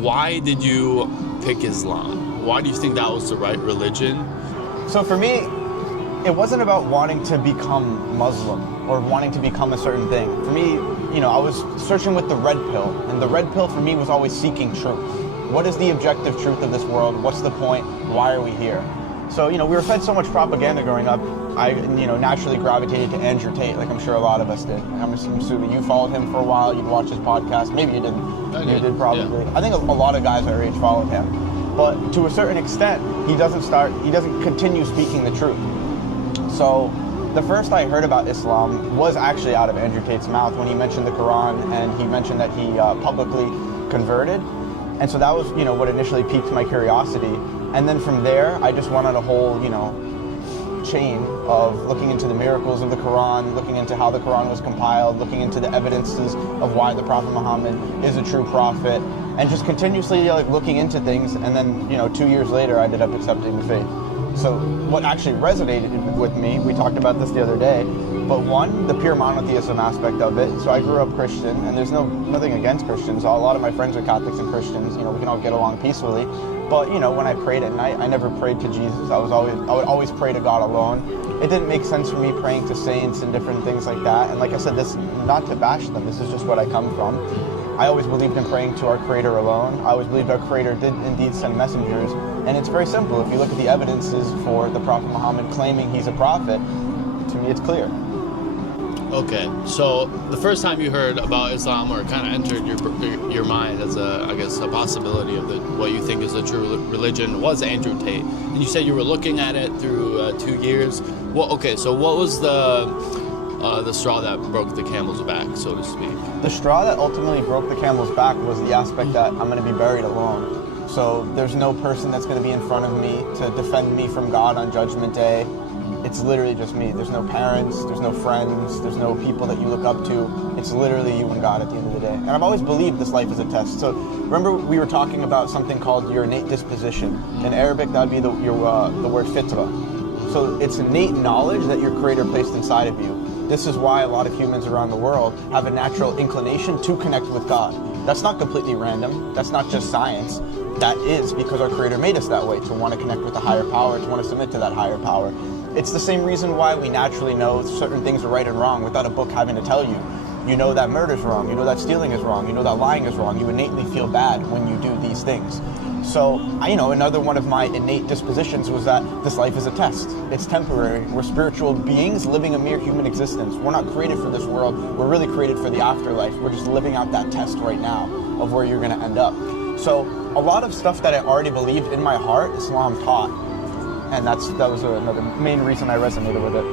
why did you pick Islam? Why do you think that was the right religion? So for me, it wasn't about wanting to become Muslim or wanting to become a certain thing. For me, I was searching with the red pill, and the red pill for me was always seeking truth. What is the objective truth of this world? What's the point? Why are we here? So, we were fed so much propaganda growing up. I, naturally gravitated to Andrew Tate, like I'm sure a lot of us did. I'm assuming you followed him for a while, you'd watch his podcast. Maybe you didn't. I did. You did probably. Yeah. I think a lot of guys our age followed him. But to a certain extent, he doesn't continue speaking the truth. So the first I heard about Islam was actually out of Andrew Tate's mouth when he mentioned the Quran, and he mentioned that he publicly converted. And so that was, what initially piqued my curiosity. And then from there, I just went on a whole, chain of looking into the miracles of the Quran, looking into how the Quran was compiled, looking into the evidences of why the Prophet Muhammad is a true prophet, and just continuously looking into things. And then, 2 years later, I ended up accepting the faith. So what actually resonated with me, we talked about this the other day, but one, the pure monotheism aspect of it. So I grew up Christian, and there's nothing against Christians. A lot of my friends are Catholics and Christians. We can all get along peacefully. But when I prayed at night, I never prayed to Jesus. I would always pray to God alone. It didn't make sense for me praying to saints and different things like that. And like I said, this not to bash them. This is just what I come from. I always believed in praying to our Creator alone. I always believed our Creator did indeed send messengers. And it's very simple. If you look at the evidences for the Prophet Muhammad claiming he's a prophet, to me it's clear. Okay, so the first time you heard about Islam, or kind of entered your mind as a possibility of what you think is a true religion, was Andrew Tate. And you said you were looking at it through 2 years. Well, okay, so what was the straw that broke the camel's back, so to speak? The straw that ultimately broke the camel's back was the aspect that I'm going to be buried alone. So there's no person that's going to be in front of me to defend me from God on Judgment Day. It's literally just me. There's no parents, there's no friends, there's no people that you look up to. It's literally you and God at the end of the day. And I've always believed this life is a test. So remember we were talking about something called your innate disposition. In Arabic, that would be the word fitra. So it's innate knowledge that your Creator placed inside of you. This is why a lot of humans around the world have a natural inclination to connect with God. That's not completely random. That's not just science. That is because our Creator made us that way, to want to connect with a higher power, to want to submit to that higher power. It's the same reason why we naturally know certain things are right and wrong without a book having to tell you. You know that murder's wrong, you know that stealing is wrong, you know that lying is wrong. You innately feel bad when you do these things. So, another one of my innate dispositions was that this life is a test. It's temporary. We're spiritual beings living a mere human existence. We're not created for this world. We're really created for the afterlife. We're just living out that test right now of where you're going to end up. So, a lot of stuff that I already believed in my heart, Islam taught. And that was another main reason I resonated with it.